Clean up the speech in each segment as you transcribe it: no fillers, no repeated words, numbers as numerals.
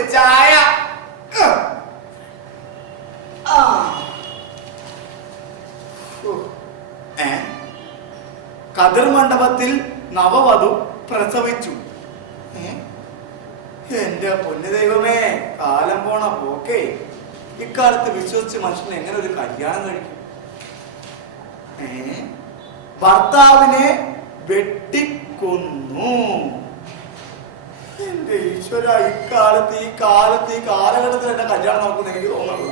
ഒരു ചായ. കതിർ മണ്ഡപത്തിൽ നവവധു പ്രസവിച്ചു. എന്റെ പൊന്നു ദൈവമേ, കാലം പോണ പോക്കേ. ഇക്കാലത്ത് വിശ്വസിച്ച് മനുഷ്യൻ എങ്ങനെ ഒരു കല്യാണം കഴിക്കും? ഭർത്താവിനെ വെട്ടിക്കൊന്നു. എന്റെ ഈശ്വര, ഈ കാലഘട്ടത്തിൽ എന്റെ കല്യാണം നോക്കുന്ന എനിക്ക് തോന്നുന്നു.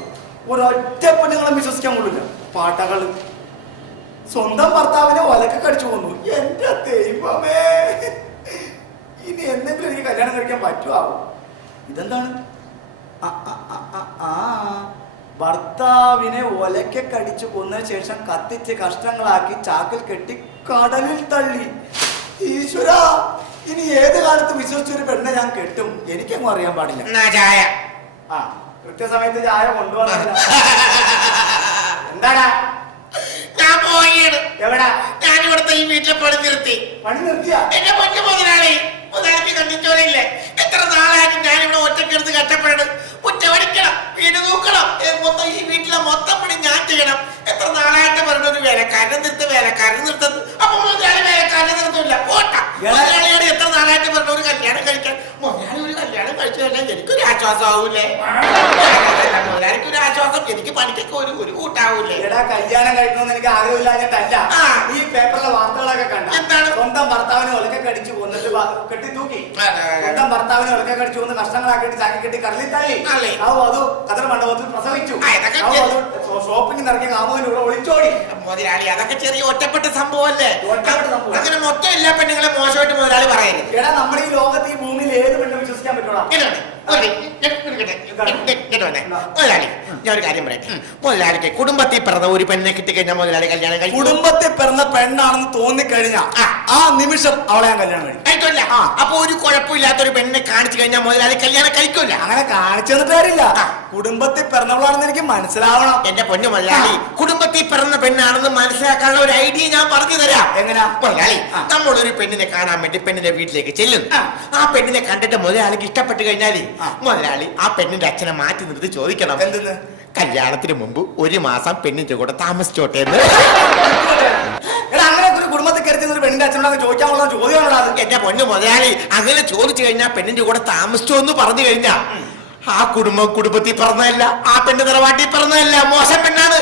ഒരൊറ്റ പെണ്ണുങ്ങളെ വിശ്വസിക്കാൻ കൊള്ളില്ല. പാട്ടകള് സ്വന്തം ഭർത്താവിനെ ഒലക്കെ കടിച്ചു കൊന്നു. എന്റെ ദൈവമേ, ഇനി എന്തെങ്കിലും എനിക്ക് കല്യാണം കഴിക്കാൻ പറ്റുമോ? ഇതെന്താണ്? ഭർത്താവിനെ ഒലക്കെ കടിച്ചു കൊന്നതിന് ശേഷം കത്തിച്ച് കഷ്ണങ്ങളാക്കി ചാക്കിൽ കെട്ടി കടലിൽ തള്ളി. ഈശ്വര, ഇനി ഏത് കാലത്ത് വിശ്വസിച്ചൊരു പെണ്ണെ ഞാൻ കെട്ടും? എനിക്കങ്ങും അറിയാൻ പാടില്ല. ചായ കൃത്യസമയത്ത് ചായ കൊണ്ടുപോകാനില്ല. എന്താടാ? ഞാൻ പോവുകയാണ്. എവിടാ? ഞാൻ ഇവിടുത്തെ ഈ വീട്ടിലെ പണി നിർത്തി. പണി നിർത്തിയാ? എന്റെ പൊന്നു മുതലാളിക്ക് കണ്ടിച്ചോറില്ലേ? എത്ര നാളായിട്ട് ഞാൻ ഇവിടെ ഒറ്റക്കെടുത്ത് കഷ്ടപ്പെടുന്നത്. കുറ്റമടിക്കണം, വീട് നോക്കണം, മൊത്തം ഈ വീട്ടിലെ മൊത്തം പണി ഞാൻ ചെയ്യണം. എത്ര നാളായിട്ട് പറഞ്ഞൊരു വേലക്കാരനെ നിർത്തുന്നത്. അപ്പൊ മുതലാളി വേലക്കാരനെ നിർത്തില്ല. പോട്ടാ, മുതലാളിയോട് എത്ര നാളായിട്ട് പറഞ്ഞ ഒരു കല്യാണം കഴിക്കാൻ. മുതലാളി ഒരു കല്യാണം കഴിച്ചു കഴിഞ്ഞാൽ എനിക്കൊരു ആശ്വാസം ആവൂലേ? മുതലാളിക്ക് ഒരു ആശ്വാസം, എനിക്ക് പണിക്കൊക്കെ ഒരു കൂട്ടാവൂലേ? എടാ, കല്യാണം കഴിക്കണമെന്ന് എനിക്ക് ആഗ്രഹമില്ലാഞ്ഞിട്ടല്ല. ഈ പേപ്പറിലെ വാർത്തകളൊക്കെ കണ്ട എന്താണ്? സ്വന്തം ഭർത്താവിനെ ഒലക്കെ കടിച്ചു കൊന്നിട്ട് കെട്ടി തൂക്കി. സ്വന്തം ഭർത്താവിനെ ഒലക്കെ കടിച്ചു കൊന്ന് കഷ്ണങ്ങളാക്കിയിട്ട് ചാക്കി കെട്ടി കടലിൽ തള്ളി. അത് കതിർ മണ്ഡപത്തിൽ പ്രസവിച്ചു. ഷോപ്പിംഗ് ഇറങ്ങിയ കാമുകനിലൂടെ ഒളിച്ചോടി. മുതലാളി, അതൊക്കെ ചെറിയ ഒറ്റപ്പെട്ട സംഭവമല്ലേ? അങ്ങനെ മൊത്തം എല്ലാ പെണ്ണുങ്ങളെ മോശമായിട്ട് മുതലാളി പറയുന്നത്. എടാ, നമ്മുടെ ഈ ലോകത്ത്, ഈ ഭൂമിയിൽ ഏത് പെണ്ണും വിശ്വസിക്കാൻ പറ്റൂടാ? മുതലാളി, ഞാൻ ഒരു കാര്യം പറയട്ടെ. മുതലാളിക്ക് കുടുംബത്തിൽ പിറന്ന ഒരു പെണ്ണിനെ കിട്ടിക്കഴിഞ്ഞാൽ മുതലാളി കല്യാണം കഴിക്കും. കുടുംബത്തിൽ പിറന്ന പെണ്ണാണെന്ന് തോന്നിക്കഴിഞ്ഞാൽ ആ നിമിഷം അവളെ ഞാൻ കല്യാണം കഴിക്കില്ല. അപ്പൊ ഒരു കുഴപ്പമില്ലാത്ത ഒരു പെണ്ണിനെ കാണിച്ചു കഴിഞ്ഞാൽ മുതലാളി കല്യാണം കഴിക്കില്ല. അങ്ങനെ കാണിച്ചു തന്നിട്ട് കാര്യമില്ല. കുടുംബത്തിൽ പിറന്നവളാണെന്ന് എനിക്ക് മനസ്സിലാവണം. എന്റെ പൊന്നു മുതലാളി, കുടുംബത്തിൽ പിറന്ന പെണ്ണാണെന്ന് മനസ്സിലാക്കാനുള്ള ഒരു ഐഡിയ ഞാൻ പറഞ്ഞു തരാം. എങ്ങനെയാ? മുതലാളി, നമ്മളൊരു പെണ്ണിനെ കാണാൻ വേണ്ടി പെണ്ണിന്റെ വീട്ടിലേക്ക് ചെല്ലുന്നു. ആ പെണ്ണിനെ കണ്ടിട്ട് മുതലാളിക്ക് ഇഷ്ടപ്പെട്ട് കഴിഞ്ഞാല് മുതലാളി ആ പെണ്ണിന്റെ അച്ഛനെ മാറ്റി നിർത്തി ചോദിക്കണം, എന്തെന്ന്? കല്യാണത്തിന് മുമ്പ് ഒരു മാസം പെണ്ണിന്റെ കൂടെ താമസിച്ചോട്ടെ എന്ന്. അങ്ങനെ ഒരു കുടുംബത്തിൽ കരുതുന്ന ഒരു പെണ്ണിന്റെ അച്ഛനോട് ചോദിക്കാനുള്ള ചോദ്യമാണോ? എന്റെ പൊന്നു മുതലാളി, അങ്ങനെ ചോദിച്ചു കഴിഞ്ഞാൽ പെണ്ണിന്റെ കൂടെ താമസിച്ചോ എന്ന് പറഞ്ഞു കഴിഞ്ഞാ ആ കുടുംബത്തിൽ പറഞ്ഞതല്ല, ആ പെണ്ണ് തറവാട്ടിൽ പറഞ്ഞതല്ല, മോശം പെണ്ണാണ്.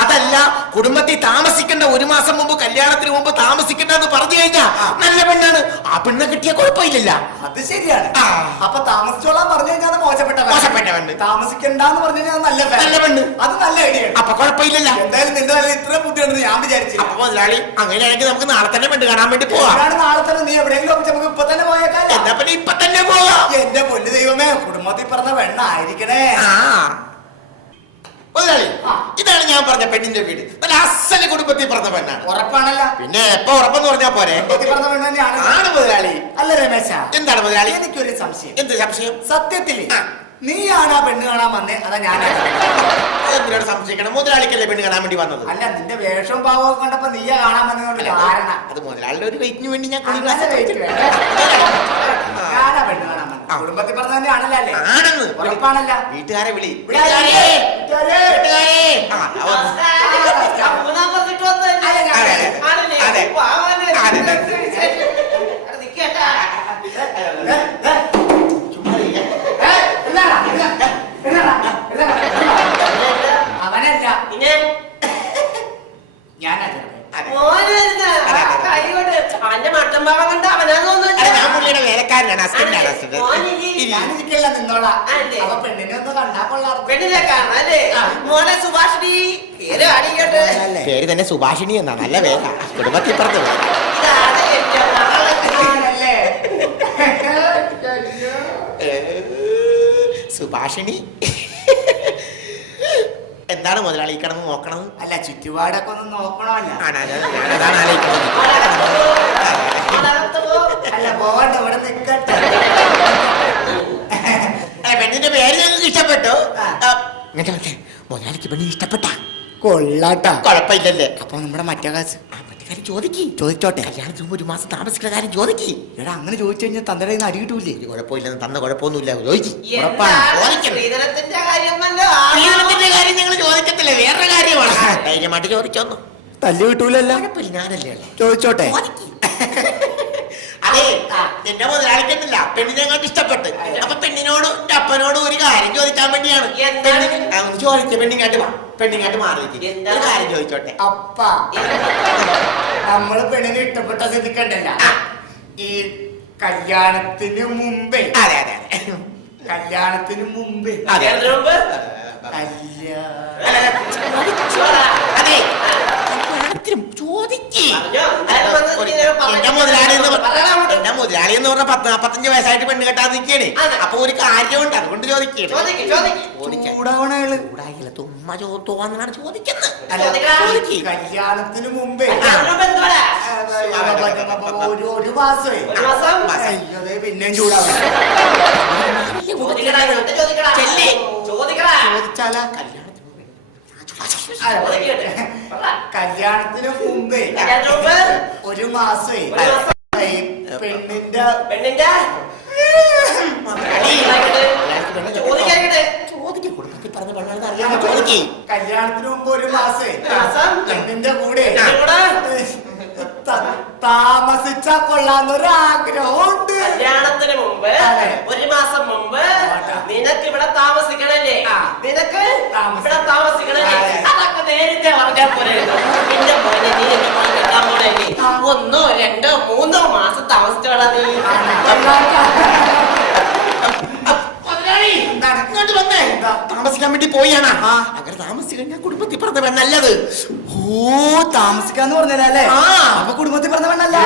അതല്ല, കുടുംബത്തിൽ താമസിക്കേണ്ട ഒരു മാസം മുമ്പ്, കല്യാണത്തിന് മുമ്പ് താമസിക്കേണ്ടെന്ന് പറഞ്ഞു കഴിഞ്ഞാ നല്ല പെണ്ണാണ്. ആ പെണ്ണ് കിട്ടിയ കുഴപ്പമില്ല. അത് ശരിയാണ്. അപ്പൊ താമസിച്ചോളാൻ പറഞ്ഞു കഴിഞ്ഞാൽ മോശപ്പെട്ട പെണ്ണ്, താമസിക്കണ്ടെന്ന് പറഞ്ഞു കഴിഞ്ഞാൽ നല്ല പെണ്ണ്. അത് നല്ല ഐഡിയ. അപ്പൊ കുഴപ്പമില്ല. എന്തായാലും നിന്റെ നല്ല ഇത്ര ബുദ്ധിയുണ്ടെന്ന് ഞാൻ വിചാരിച്ചു. അപ്പൊ മുതലാളി, അങ്ങനെയാണെങ്കിൽ നമുക്ക് നാളെ തന്നെ പെണ്ണ് കാണാൻ വേണ്ടി പോവാം. നാളെ തന്നെ നീ എവിടെയെങ്കിലും നമുക്ക് ഇപ്പൊ തന്നെ പോയേക്കാം. എന്നാ പിന്നെ ഇപ്പൊ തന്നെ പോവാം. എന്റെ പൊന്നു ദൈവമേ, കുടുംബത്തിൽ പറഞ്ഞ പെണ്ണായിരിക്കണേ. മുതലാളി, ഇതാണ് ഞാൻ പറഞ്ഞ പെണ്ണിന്റെ വീട്. നല്ല അസല് കുടുംബത്തിൽ പറഞ്ഞ പെണ്ണാണ്. ഉറപ്പാണല്ലോ? പിന്നെ എപ്പോ ഉറപ്പെന്ന് പറഞ്ഞാ പോരെ? പറഞ്ഞ പെണ്ണ് തന്നെയാണ് മുതലാളി. അല്ല രമേശ, എന്താണ് മുതലാളി? എനിക്കൊരു സംശയം. എന്ത് സംശയം? സത്യത്തില് നീയാണ് ആ പെണ്ണ് കാണാൻ വന്നേ, അതാ ഞാനാണ്? എന്തിനോട് സംശയിക്കണം? മുതലാളിക്കല്ലേ പെണ്ണ് കാണാൻ വേണ്ടി വന്നത്? അല്ല, നിന്റെ വേഷവും ഭാവവും കണ്ടപ്പോ നീയാ കാണാൻ വന്നതുകൊണ്ട് കാരണം അത് മുതലാളിയുടെ ഒരു വെയിറ്റിന് വേണ്ടി ഞാൻ ഞാനാ പെണ്ണ് കാണാൻ വന്നത്. കുടുംബത്തിൽ പറഞ്ഞ തന്നെയാണല്ലോ അല്ലേ? ആണെന്ന് ഉറപ്പാണല്ല? വീട്ടുകാരെ വിളി. അവനല്ല, ഞാനാ. ഞാനിരിക്കല്ല, നിന്നോളാ. അപ്പൊ പെണ്ണിനെ ഒന്ന് കണ്ടാ കൊള്ളാം. പെണ്ണിനെ കാണാല്ലേ? മോനെ സുഭാഷിണി. പേര് തന്നെ സുഭാഷിണി എന്നാ. നല്ല പേരാ. കുടുംബത്തിൽ പറഞ്ഞത് സുഭാഷിണി. എന്താണ് മുതലാളി കിടന്ന് നോക്കണത്? അല്ല, ചുറ്റുപാടൊക്കെ ഒന്ന് നോക്കണമല്ലോ. അതാണ് ആലോചിക്കുന്നത്. അല്ല, പോകണ്ട, ഇവിടെ നിക്കട്ടെ. പെണ്ണിന്റെ പേര് ഞങ്ങൾക്ക് ഇഷ്ടപ്പെട്ടു. മുതലാളിക്ക് പെണ്ണിന് ഇഷ്ടപ്പെട്ട കൊള്ളാട്ടാ. കുഴപ്പമില്ലല്ലേ? അപ്പൊ നമ്മുടെ മറ്റേ കാശ് കാര്യം ചോദിക്കി. ചോദിച്ചോട്ടെ. കല്യാണത്തിന് മുമ്പ് 1 മാസം താമസിക്കുന്ന കാര്യം ചോദിക്കി. എടാ അങ്ങനെ ചോദിച്ചു കഴിഞ്ഞാൽ തന്റെ കയ്യിൽ നിന്ന് അടി കിട്ടൂലേ? കുഴപ്പമില്ലെന്ന് തന്ന കുഴപ്പമൊന്നുമില്ല ചോദിക്കി. ശ്രീധരത്തിന്റെ കാര്യം സ്ത്രീധനത്തിന്റെ കാര്യം ഞങ്ങൾ ചോദിക്കത്തില്ല, വേറെ കാര്യമാണ്. ധൈര്യമായിട്ട് ചോദിച്ചോന്നു. തല്ലി കിട്ടൂലല്ലോ. കുഴപ്പമില്ല, ഞാനല്ലേ ചോദിച്ചോട്ടെ. അതെ, എന്റെ മുതലാളിക്കുന്നില്ല പെണ്ണിനെ കണ്ട് ഇഷ്ടപ്പെട്ട്. അപ്പൊ പെണ്ണിനോട് എന്റെ അപ്പനോട് ഒരു കാര്യം ചോദിക്കാൻ വേണ്ടിയാണ്. ചോദിച്ച പെണ്ണിങ്ങാട്ട് മാറിയിരിക്കും. ഒരു കാര്യം ചോദിച്ചോട്ടെ. അപ്പ നമ്മള് പെണ്ണിനെ ഇഷ്ടപ്പെട്ട സ്ഥിതിക്കണ്ടല്ല, ഈ കല്യാണത്തിന് മുമ്പേ അതെ അതെ കല്യാണത്തിന് മുമ്പേ അതെ അതിനു മുമ്പ് അതെ ചോദിക്കേ. പറഞ്ഞോ. എന്റെ മുതലാളി എന്ന് പറഞ്ഞ 45 വയസ്സായിട്ട് പെണ്ണ് കെട്ടാൻ നിൽക്കണേ. അപ്പൊ ഒരു കാര്യമുണ്ട്, അതുകൊണ്ട് ചോദിക്കേ. ചൂടാവണേള് തുമ്മ തോന്നാണ് ചോദിക്കുന്നത്. കല്യാണത്തിന് മുമ്പേ എന്തുവാടാ? ഒരു മാസമേ. ഒരു മാസം? അയ്യോ, ദേ പിന്നെയും ചൂടാവും. ചോദിക്കടാ, ഇങ്ങോട്ട് ചോദിക്കടാ. ചെല്ലി. ചോദിക്കടാ. ചോദിച്ചാലാ ചോദിക്കട്ടെ. കല്യാണത്തിന് മുമ്പേ കല്യാണത്തിന് മുമ്പ് ഒരു മാസമേ ഒരു മാസം. പെണ്ണിന്റെ പെണ്ണിന്റെ കല്യാണത്തിന് മുമ്പ് ഒരു മാസേ മാസം പെണ്ണിന്റെ കൂടെ ഇവിടെ താമസിച്ചാ കൊള്ളാന്നൊരാഗ്രഹമുണ്ട്. കല്യാണത്തിന് മുമ്പ് അതെ. 1 മാസം മുമ്പ് നിനക്ക് ഇവിടെ താമസിക്കണല്ലേ? നിനക്ക് ഇവിടെ താമസിക്കണല്ലേ? അതെ. അതൊക്കെ നേരത്തെ പറഞ്ഞാൽ പോരെ. എന്റെ മോനെ, നീ എന്റെ മോനെ കെട്ടാൻ പോണല്ലേ? 1, 2, 3 മാസം താമസിച്ചോളാ നീ. ഇങ്ങോട്ട് വന്നേ. താമസിക്കാൻ വേണ്ടി പോയാണ്. അങ്ങനെ താമസിച്ചു കഴിഞ്ഞാൽ കുടുംബത്തിൽ പറഞ്ഞ പെണ്ണല്ലത്. ഓ, താമസിക്കാന്ന് പറഞ്ഞല്ലേ? ആ. അപ്പൊ കുടുംബത്തിൽ പറഞ്ഞ വേണ്ടല്ല,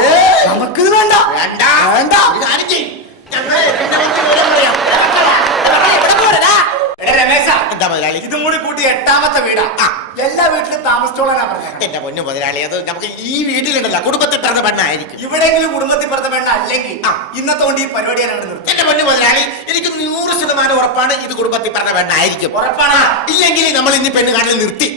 നമുക്കിത് വേണ്ട. വേണ്ട. വേണ്ട. ഒരു കാര്യം ചെയ്യ്. ഞങ്ങള് എന്നെ വിളിച്ച് വിവരം പറയാം. എടാ രമേശ, എന്താ മുതലാളി? ഇതും കൂടി കൂട്ടി 8ാമത്തെ വീടാ. എല്ലാ വീട്ടിലും താമസിച്ചോളാനാ പറഞ്ഞത്. എന്റെ പൊന്നു മുതലാളി, അത് നമുക്ക് ഈ വീട്ടിലുണ്ടല്ല, കുടുംബത്തിൽ പറഞ്ഞ പെണ്ണായിരിക്കും. ഇവിടെയെങ്കിലും കുടുംബത്തിൽ പറഞ്ഞ വേണ്ട, അല്ലെങ്കിൽ ഇന്നത്തെ കൊണ്ട് ഈ പരിപാടി ഞാൻ അവിടെ നിർത്തും. എന്റെ പൊന്നു മുതലാളി, എനിക്ക് 100% ഉറപ്പാണ് ഇത് കുടുംബത്തിൽ പറഞ്ഞ പെണ്ണായിരിക്കും. ഉറപ്പാണ്. ഇല്ലെങ്കിൽ നമ്മൾ ഇനി പെണ്ണ് കാണൽ നിർത്തി.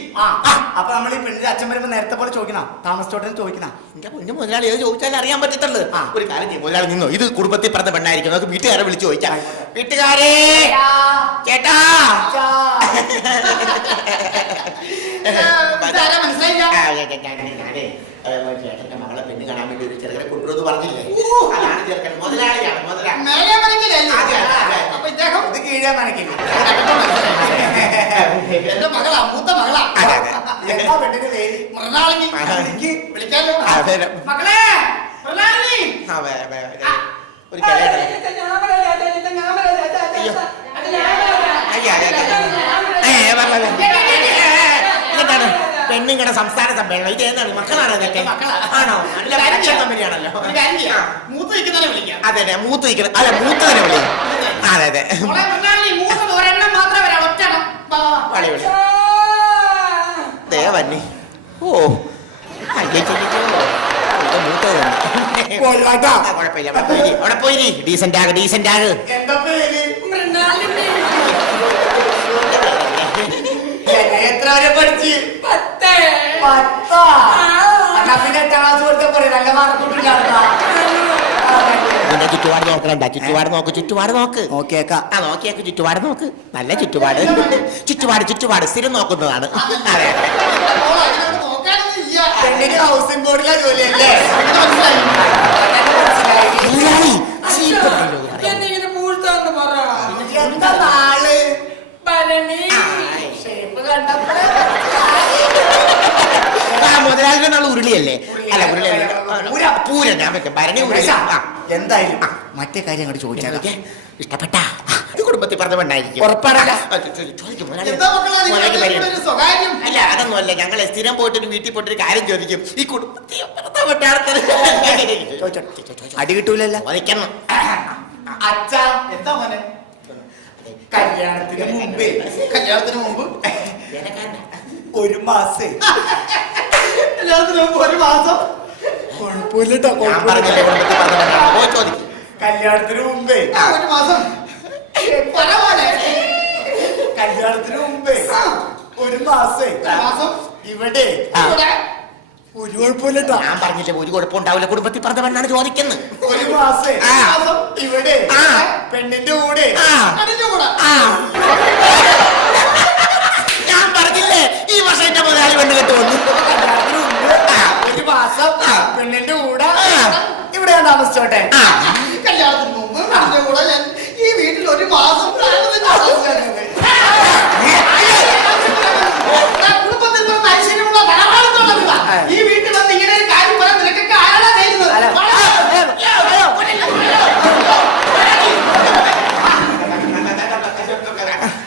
അപ്പൊ നമ്മൾ ഈ പെണ്ണിന്റെ അച്ഛൻ വരുമ്പോ നേരത്തെ പോലെ ചോദിക്കണം, താമസിച്ചോട്ടെ ചോദിക്കണം. എന്റെ പൊന്നു മുതലാളി, അത് ചോദിച്ചാൽ അറിയാൻ പറ്റത്തുള്ളൂ. ഒരു കാര്യം ചെയ്യും മുതലാളി, നിന്നോ, ഇത് കുടുംബത്തിൽ പറഞ്ഞ പെണ്ണായിരിക്കും. നമുക്ക് വീട്ടുകാരെ വിളിച്ചു ചോദിക്കാം. വീട്ടുകാരെ, ചേട്ടാ, മനസ്സിലായില്ല. ചേട്ടന്റെ മകളെ പെണ്ണ് കാണാൻ വേണ്ടി ഒരു ചെറുക്കനെ കൊണ്ടുവന്ന് പറഞ്ഞില്ലേ? അതാണ് ചെറുക്കൻ. മുതലാളിയാണ് മുതലാളി. ഇത് കീഴാ മനക്കില്ല. എന്റെ മകളാ, മൂത്ത മകളാ. എന്താ പെണ്ണിന്റെ പേര്? മൃണാളിനി. എനിക്ക് വിളിക്കാലോ. അതെ. മകളെ, മൃണാളിനി. ഒരു കിളയുടെ എന്താണ് പെണ്ണുങ്ങളുടെ സംസ്ഥാന സമ്മേളനം? ഇത് ഏതാണ്? മക്കളാണ് ഇതൊക്കെ? ആണോ? നല്ല അച്ഛൻ കമ്പനിയാണല്ലോ. മൂത്ത് നിൽക്കുന്നതിനെ വിളിക്കാം. അതെ അതെ, മൂത്ത് നിൽക്കണം. അല്ല, മൂത്തതിനെ വിളിക്കും. അതെ അതെ, മൂത്തത് ഒരെണ്ണം മാത്രമേ വരാം, ഒറ്റണം. വളി വിളി ദേവന്നി. ഓ, കുഴപ്പമില്ല, അവിടെ പോയി ഡീസന്റ് ആക്, ഡീസന്റ് ആക്. എന്താ പേര്? എത്ര വരെ പഠിച്ച്? 10. എന്നാ പിന്നെ 8ാം ക്ലാസ് കൊടുത്ത പോലെ നല്ല മാർക്കൊന്നുമില്ല. ചുറ്റുപാട് നോക്കണ്ട, ചുറ്റുപാട് നോക്ക്, ചുറ്റുപാട് നോക്ക്. നോക്കിയേക്കാം. നോക്കിയേക്ക്, ചുറ്റുപാട് നോക്ക്. നല്ല ചുറ്റുപാട്, ചുറ്റുപാട് ചുറ്റുപാട് സ്ഥിരം നോക്കുന്നതാണ്. അതെ, പെണ്ണിന് ഹൗസിംഗ് ബോർഡിലെ ജോലിയല്ലേ? എന്താ നാള്? ഷേപ്പ് കണ്ടപ്പോഴേ മുതലാളിയുടെ നാള് ഉരുളിയല്ലേ? അല്ല, ഉരുളിയല്ലേ, പൂരം. ഞാൻ പറ്റും ഭരണി ഉരുളി. എന്തായാലും മറ്റേ കാര്യം അങ്ങോട്ട് ചോദിച്ചാൽ ഇഷ്ടപ്പെട്ട ഇത് കുടുംബത്തിൽ പറഞ്ഞ പെണ്ണായിരിക്കും. ഉറപ്പാണല്ല? അല്ല, അതൊന്നുമല്ല. ഞങ്ങളെ സ്ഥിരം പോയിട്ടൊരു വീട്ടിൽ പോയിട്ടൊരു കാര്യം ചോദിക്കും. ഈ കുടുംബത്തിൽ അടി കിട്ടൂലല്ലോ. ചോദിക്കണം. അച്ഛാ, എന്താ മോനെ? കല്യാണത്തിന് മുമ്പ് ഒരു മാസം ഒരു മാസം കുഴപ്പമില്ലട്ടോ. ഞാൻ പറഞ്ഞില്ലേ കുടുംബത്തിൽ പറഞ്ഞ പെണ്ണാണ്. പോയി ചോദിക്കും. കല്യാണത്തിന് മുമ്പേ ഒരു മാസം കല്യാണത്തിന് മുമ്പേ ഒരു മാസം മാസം ഇവിടെ ഒരു കുഴപ്പമില്ലട്ടാ. ഞാൻ പറഞ്ഞില്ലേ ഒരു കുഴപ്പമുണ്ടാവില്ല, കുടുംബത്തിൽ പറഞ്ഞ പെണ്ണാണ് ചോദിക്കുന്നത്. ഒരു മാസം ആ. ഇവിടെ ആ. പെണ്ണിന്റെ കൂടെ ആ. അതിന്റെ കൂടെ ഞാൻ പറഞ്ഞില്ലേ ഈ വർഷം എന്റെ മുതലാളി പെണ്ണ് കെട്ട് വന്നു. ഒരു മാസം പെണ്ണിന്റെ കൂടെ ഇവിടെ ഞാൻ താമസിച്ചോട്ടെ. കല്യാണത്തിന് മുമ്പ് അതിന്റെ കൂടെ ഞാൻ ഈ വീട്ടിൽ ഒരു മാസം കുടുംബത്തിൽ നിന്ന് ഐശ്വര്യമുള്ള ധനവാളിത്തോളം ഈ വീട്ടിൽ വന്ന് ഇങ്ങനെ ഒരു കാര്യം പറയാൻ നിനക്കൊക്കെ ആരാ ചെയ്യുന്നത്?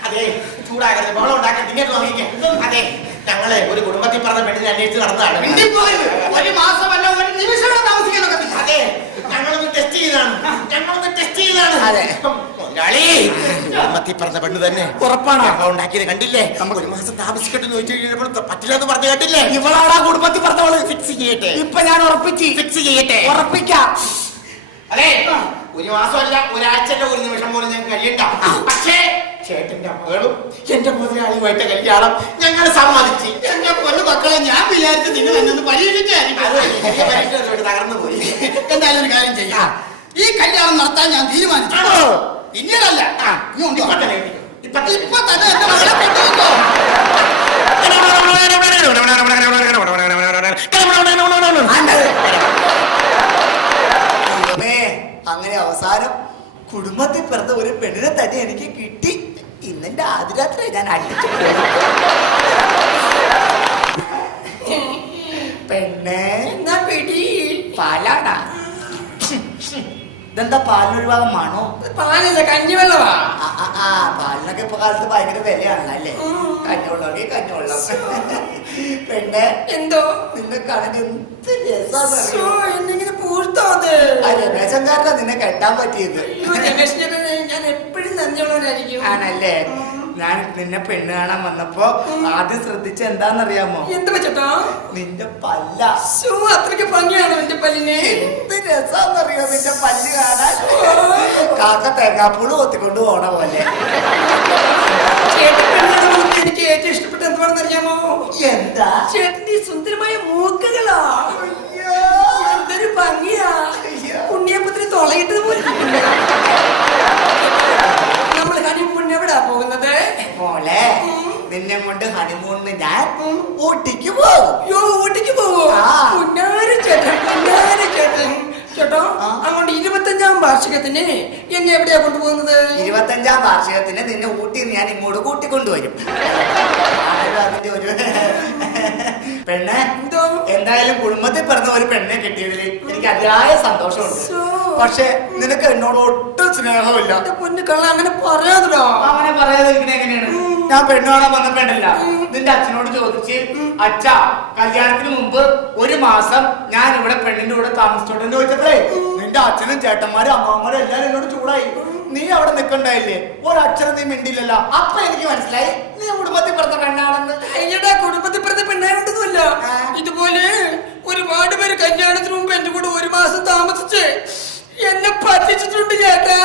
അതെ, ചൂടാകരുത്, ബഹളം ഉണ്ടാക്കരുത്, ഇങ്ങോട്ട് നോക്കിക്കേ. അതെ, ഞങ്ങളെ ഒരു കുടുംബത്തിൽ പറഞ്ഞ പെണ്ണിനെ അന്വേഷിച്ച് നടന്നതാണ്. മിണ്ടിപ്പോകരുത്. ഒരു മാസമല്ല ഒരു നിമിഷം താമസിക്കാനൊക്കെ. അതെ, ഞങ്ങളൊന്ന് ടെസ്റ്റ് ചെയ്താണ്. അതെ. മുതലാളി, കുടുംബത്തിൽ പറഞ്ഞ പെണ്ണ് തന്നെ. ഉറപ്പാണോ? ബഹളം ഉണ്ടാക്കിയത് കണ്ടില്ലേ? ഒരു മാസം താമസിക്കട്ടെ എന്ന് ചോദിച്ചു കഴിഞ്ഞപ്പോൾ പറ്റില്ലെന്ന് പറഞ്ഞു കേട്ടില്ലേ? ഇവളാടാ കുടുംബത്തിൽ പറഞ്ഞവള്. ഫിക്സ് ചെയ്യട്ടെ, ഇപ്പൊ ഞാൻ ഉറപ്പിച്ച് ഫിക്സ് ചെയ്യട്ടെ. ഉറപ്പിക്കാം. അതെ, ഒരു മാസമല്ല ഒരാഴ്ചന്റെ ഒരു നിമിഷം പോലും ഞാൻ കഴിയണ്ട. പക്ഷേ ചേട്ടന്റെ മകളും എന്റെ മുതലാളിയുമായിട്ട് കല്യാണം ഞങ്ങൾ സമ്മതിച്ച്. എന്റെ പൊന്നു മക്കളെ, ഞാൻ വിചാരിച്ചു നിങ്ങൾ എന്നെ പരീക്ഷിക്കായിരിക്കും. തകർന്നു പോയി. എന്തായാലും ഒരു കാര്യം ചെയ്യാം, ഈ കല്യാണം നടത്താൻ ഞാൻ തീരുമാനിച്ചു. പിന്നീടല്ല, ഇപ്പൊ തന്നെ ഇപ്പൊ തന്നെ എന്റെ മകളെ കൊണ്ടുവന്നോ. അങ്ങനെ അവസാനം കുടുംബത്തിൽ പിറന്ന ഒരു പെണ്ണിനെ തന്നെ എനിക്ക് കിട്ടി. ഇന്നെന്റെ ആദ്യരാത്രി ഞാൻ അടിച്ചു. പെണ്ണെ എന്നാ പിടി. പാലാടാ. ഇതെന്താ പാലിനൊരു ഭാഗം മണോ? പാലല്ല, കഞ്ഞിവെള്ളവാ. പാലിനൊക്കെ ഇപ്പൊ കാലത്ത് ഭയങ്കര വിലയാണല്ലോ അല്ലേ? കഞ്ഞിവെള്ളം കഞ്ഞിവെള്ളം. പെണ്ണെ എന്തോ നിന്നെ കാണാൻ എന്ത് രസാന്ന് എന്നെങ്ങനെ പൂർത്തത്. രമേശൻകാരനാ നിന്നെ കെട്ടാൻ പറ്റിയത്. ഞാൻ എപ്പോഴും നന്ദിയുള്ളവനായിരിക്കും. ആണല്ലേ? ഞാൻ നിന്നെ പെണ്ണ് കാണാൻ വന്നപ്പോ ആദ്യം ശ്രദ്ധിച്ച എന്താന്നറിയാമോ? എന്ത് വെച്ചോ? നിന്റെ പല്ല. അത്രയ്ക്ക് ഭംഗിയാണോ എന്റെ പല്ലിന്? എന്ത് രസാന്നറിയോ നിന്റെ പല്ല് കാണാൻ? കാക്ക തേങ്ങാപ്പൂള് കൊത്തിക്കൊണ്ട് പോണ പോലെ. എനിക്ക് ഏറ്റവും ഇഷ്ടപ്പെട്ട എന്താണെന്ന് അറിയാമോ? എന്താ? ചേട്ടന്റെ ഈ സുന്ദരമായ മൂക്കുകളാ. എന്തൊരു ഭംഗിയാ. ഉണ്ണിയപ്പത്തിന് തുളയിട്ടത് പോലെ. നമ്മൾ ഹണിമൂണിന് എവിടാ പോകുന്നത്? മോളെ, നിന്നെ കൊണ്ട് ഹണിമൂണിന് ഞാൻ ഊട്ടിക്ക് പോകും. ഊട്ടിക്ക് പോവോ? ചേട്ടോ, അങ്ങോട്ട് 25ാം വാർഷികത്തിന് എന്നെ എവിടെയാ കൊണ്ടുപോകുന്നത്? 25ാം വാർഷികത്തിന് നിന്നെ ഊട്ടിന്ന് ഞാൻ ഇങ്ങോട്ട് കൂട്ടിക്കൊണ്ടുവരും. അതിന്റെ ഒരു പെണ്ണെ, എന്തോ? എന്തായാലും കുടുംബത്തിൽ പറഞ്ഞ ഒരു പെണ്ണെ കിട്ടിയതിൽ എനിക്ക് അതിയായ സന്തോഷമുണ്ട്. പക്ഷെ നിനക്ക് എന്നോട് ഒട്ടും സ്നേഹമില്ല. പൊന്നു കള്ള, അങ്ങനെ പറയാതോ. അങ്ങനെ പറയാതിരിക്കണ എങ്ങനെയാണ്? ഞാൻ പെണ്ണ് കാണാൻ വന്ന പെണ്ണല്ല. നിന്റെ അച്ഛനോട് ചോദിച്ച്, അച്ഛാ കല്യാണത്തിന് മുമ്പ് ഒരു മാസം ഞാൻ ഇവിടെ പെണ്ണിന്റെ കൂടെ താമസിച്ചോട്ടെന്ന് ചോദിച്ചപ്പോഴേ നിന്റെ അച്ഛനും ചേട്ടന്മാരും അമ്മമാരും എല്ലാരും എന്നോട് ചൂടായി. നീ അവിടെ നിൽക്കണ്ടായില്ലേ? ഒരക്ഷരം നീ മിണ്ടില്ലല്ലോ. അപ്പൊ എനിക്ക് മനസ്സിലായി നീ കുടുംബത്തിൽ പറഞ്ഞ പെണ്ണാണെന്ന്. അയ്യടാ, കുടുംബത്തിൽ പറഞ്ഞ പെണ്ണായിട്ടൊന്നുമല്ല. ഇതുപോലെ ഒരുപാട് പേര് കല്യാണത്തിന് മുമ്പ് എന്റെ കൂടെ ഒരു മാസം താമസിച്ച് എന്നെ പറ്റിച്ചിട്ടുണ്ട് ചേട്ടാ.